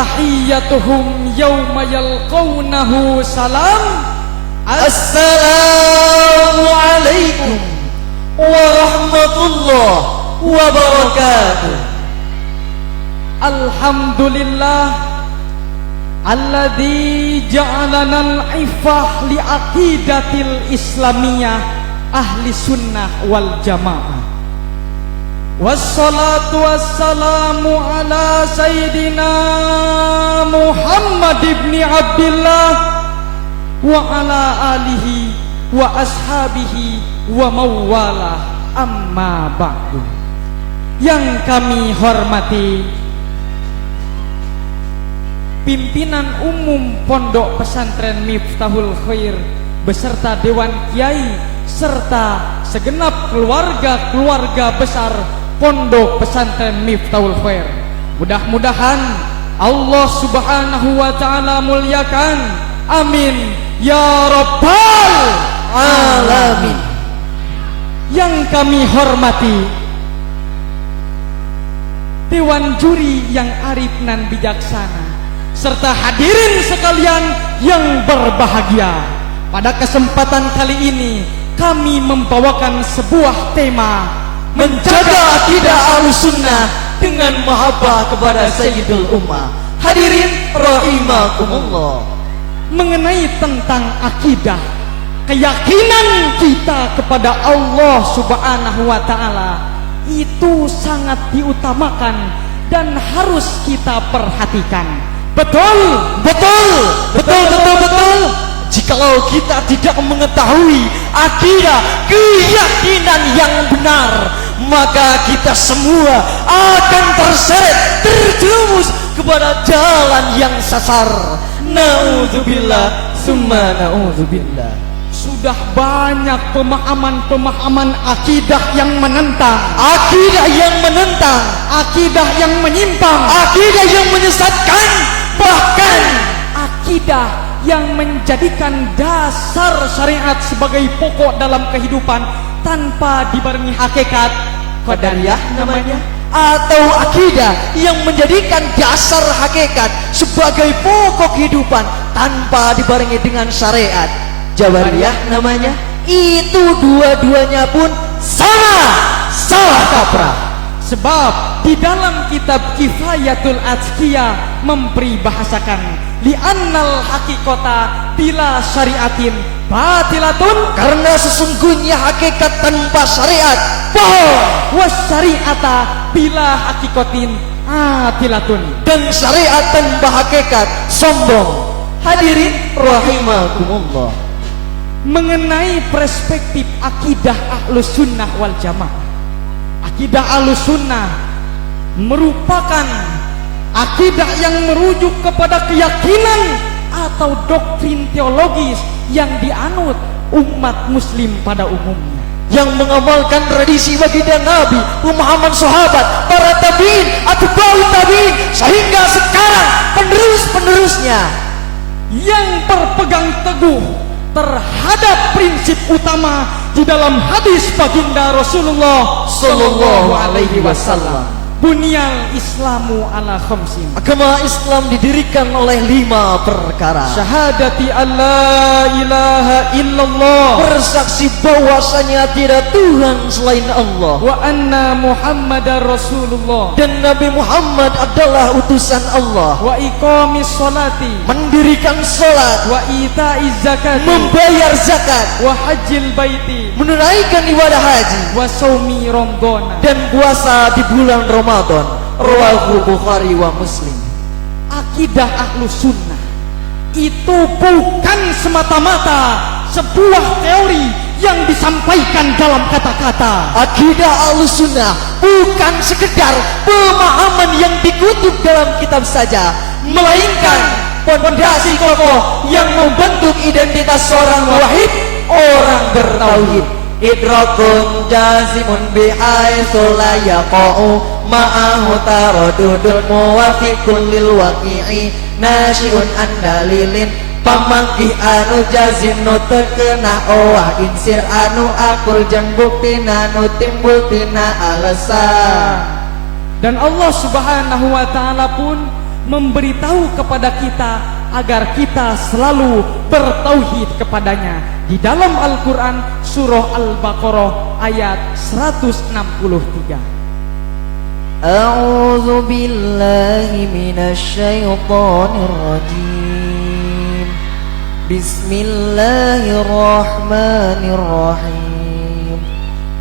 tahiyyatuhum yawma yalqawnahu salam. Assalamualaikum warahmatullahi wabarakatuh. Alhamdulillah alladzi ja'alana al-iffah li aqidatil islamiyah ahli sunnah wal jamaah. Wassalatu wassalamu ala sayyidina Muhammad ibn Abdullah wa ala alihi wa ashabihi wa mawalah, amma ba'du. Yang kami hormati pimpinan umum Pondok Pesantren Miftahul Khair beserta Dewan Kiai serta segenap keluarga besar Pondok Pesantren Miftahul Khair. Mudah-mudahan Allah Subhanahu wa taala muliakan. Amin ya rabbal alamin. Yang kami hormati Dewan Juri yang arif nan bijaksana serta hadirin sekalian yang berbahagia. Pada kesempatan kali ini kami membawakan sebuah tema menjaga akidah Ahlussunnah dengan mahabbah kepada Sayyidul Ummah. Hadirin rahimakumullah, mengenai tentang akidah, keyakinan kita kepada Allah Subhanahu wa taala itu sangat diutamakan dan harus kita perhatikan. Betul. Jikalau kita tidak mengetahui akidah, keyakinan yang benar, maka kita semua akan terseret, terjerumus kepada jalan yang sasar. Naudzubillah summa naudzubillah. Sudah banyak pemahaman akidah yang menentang, akidah yang menyimpang, akidah yang menyesatkan, bahkan akidah yang menjadikan dasar syariat sebagai pokok dalam kehidupan tanpa dibarengi hakikat qadariyah namanya, atau akidah yang menjadikan dasar hakikat sebagai pokok kehidupan tanpa dibarengi dengan syariat jabariyah namanya. Itu dua-duanya pun salah kaprah. Sebab di dalam kitab Kifayatul Azkiyah memperbahasakan li'annal haqiqata bila syariatin batilatun, karena sesungguhnya hakikat tanpa syariat bohong, was syariata bila haqiqatin atilatun, dan syariat tanpa hakikat sombong. Hadirin rahimakumullah, mengenai perspektif akidah Ahlussunnah wal Jamaah, akidah Ahlussunnah merupakan akidah yang merujuk kepada keyakinan atau doktrin teologis yang dianut umat muslim pada umumnya, yang mengamalkan tradisi baginda Nabi Muhammad, sahabat, para tabi'in, atba'ut tabi'in, sehingga sekarang penerusnya yang berpegang teguh terhadap prinsip utama di dalam hadis baginda Rasulullah sallallahu alaihi wasallam. Bunyal Islamu ala khamsin. Agama Islam didirikan oleh 5 perkara. Syahadati alla ilaha illallah, bersaksi bahwasanya tidak Tuhan selain Allah. Wa anna Muhammadar Rasulullah, dan Nabi Muhammad adalah utusan Allah. Wa iqamis sholati, mendirikan salat. Wa itaiz zakat, membayar zakat. Wa hajjil baiti, menunaikan ibadah haji. Wa shaumi ramadhana, dan puasa di bulan Ramadan. Rawahu Bukhari wa Muslim. Akidah Ahlussunnah itu bukan semata-mata sebuah teori yang disampaikan dalam kata-kata. Akidah Ahlussunnah bukan sekedar pemahaman yang dikutip dalam kitab saja, melainkan pondasi kokoh yang membentuk identitas seorang wahid, orang bertauhid. Idrakun jazimun bihaitsu la yaqa'u ma'ahu taradudul muwafiqun lil waqi'i nasyi'un an dalilin pamangkih anu jazim nu teu keuna owah insir anu akul jeung buktina nu timbul tina alasan. Dan Allah Subhanahu wa taala pun memberitahu kepada kita agar kita selalu bertauhid kepadanya. Di dalam Al-Quran surah Al-Baqarah ayat 163. A'udzu billahi minasy syaithanir rajim. Bismillahirrahmanirrahim.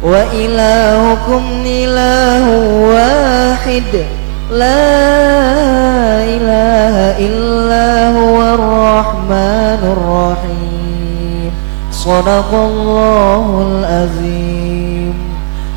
Wa ilahukum ilahu wahid. La ilaha illa huwar rahmanur rahim. Shadaqallahul azim.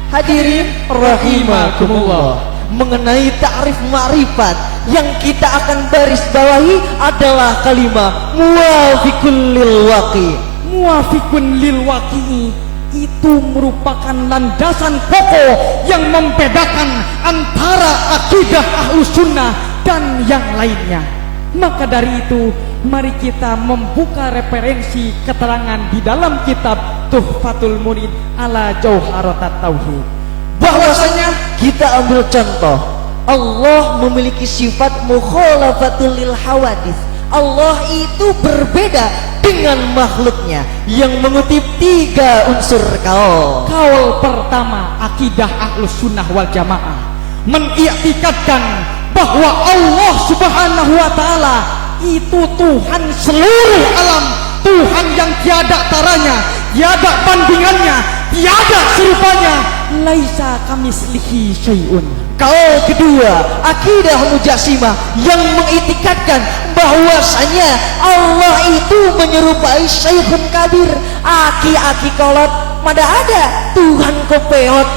Hadirin rahimakumullah, mengenai ta'rif ma'rifat yang kita akan baris bawahi adalah kalimat muwafiqun lil waqi. Muwafiqun lil waqi itu merupakan landasan pokok yang membedakan antara akidah Ahlus Sunnah dan yang lainnya. Maka dari itu, mari kita membuka referensi keterangan di dalam kitab Tuhfatul Murid ala Jauharatat Tauhid. Bahwasanya kita ambil contoh, Allah memiliki sifat mukhalafatul lil hawadits. Allah itu berbeda dengan makhluknya yang mengutip 3 unsur kaul. Kaul pertama, akidah Ahlus Sunnah wal Jamaah mengiktikadkan bahwa Allah Subhanahu wa taala itu Tuhan seluruh alam, Tuhan yang tiada taranya, tiada bandingannya, tiada serupanya. Laisa kamislihi syai'un. Kaul kedua, akidah Mujassimah yang mengiktikadkan bahwasanya Allah itu menyerupai Syekhun Kabir, aki-aki kolot, mana ada Tuhan kopeot.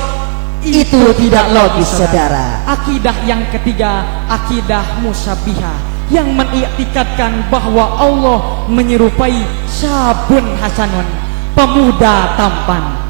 Itu tidak logis, saudara. Akidah yang ketiga, akidah Musabbihah yang mengiktikadkan bahwa Allah menyerupai Syabun Hasanun, pemuda tampan.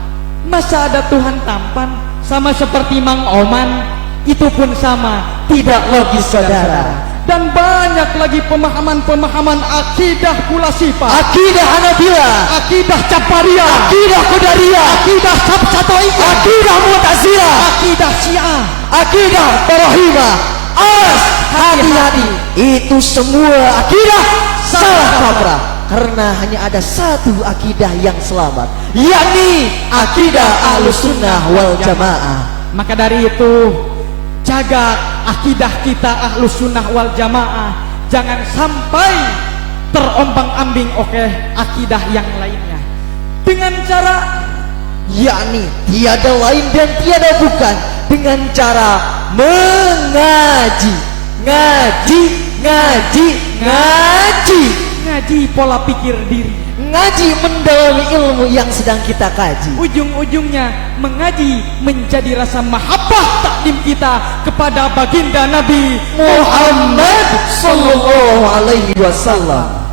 Masa ada Tuhan tampan sama seperti Mang Oman? Itu pun sama, tidak logis, saudara. Dan banyak lagi pemahaman-pemahaman akidah pula sifat. Akidah Hanabilah, Akidah Jabariyah, akidah Qadariyah, akidah Sabsatoiyah, akidah Mu'tazilah, akidah Syiah, akidah Barahimah. Awas, hati-hati, itu semua akidah salah kaprah. Karena hanya ada satu akidah yang selamat, yakni akidah Ahlus Sunnah wal Jamaah. Maka dari itu, jaga akidah kita Ahlus Sunnah wal Jamaah, jangan sampai terombang-ambing oleh akidah yang lainnya. Dengan cara, yakni tiada lain dan tiada bukan, dengan cara mengaji, ngaji, ngaji, ngaji, ngaji pola pikir diri, ngaji mendalami ilmu yang sedang kita kaji. ujung-ujungnya mengaji menjadi rasa mahabbah takdim kita kepada baginda Nabi Muhammad sallallahu alaihi wasallam.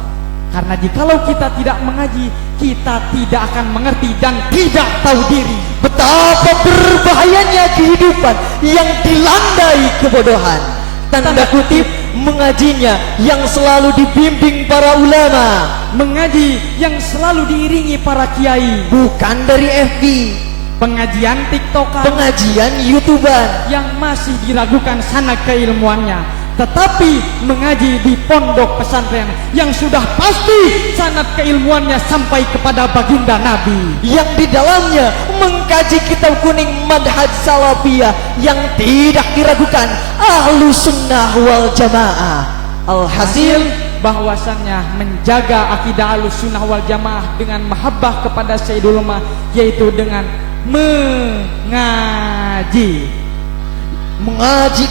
Karena jikalau kita tidak mengaji, kita tidak akan mengerti dan tidak tahu diri. Betapa berbahayanya kehidupan yang dilandai kebodohan. Tanda kutip, mengajinya yang selalu dibimbing para ulama, Mengaji yang selalu diiringi para kiai, bukan dari FB, pengajian TikTokan pengajian YouTuber. yang masih diragukan sanad keilmuannya, tetapi mengaji di pondok pesantren yang sudah pasti sanad keilmuannya sampai kepada baginda Nabi, yang di dalamnya mengkaji kitab kuning Manhaj Salafiyah yang tidak diragukan Ahlus Sunnah wal Jamaah. Alhasil, bahwasannya menjaga akidah Ahlus Sunnah wal Jamaah dengan mahabbah kepada Sayyidul Ummah, yaitu dengan mengaji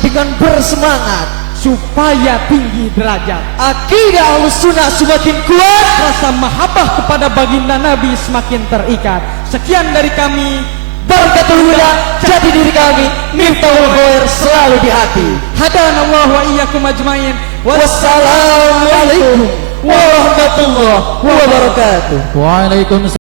dengan bersemangat supaya tinggi derajat. akidah Ahlus Sunnah semakin kuat, Rasa mahabbah kepada baginda Nabi semakin terikat. Sekian dari kami, barakatul huda, jati diri kami, miftahul khair selalu di hati. hadanallahu wa iyyakum ajmain. Wassalamualaikum warahmatullahi wabarakatuh. Waalaikumsalam.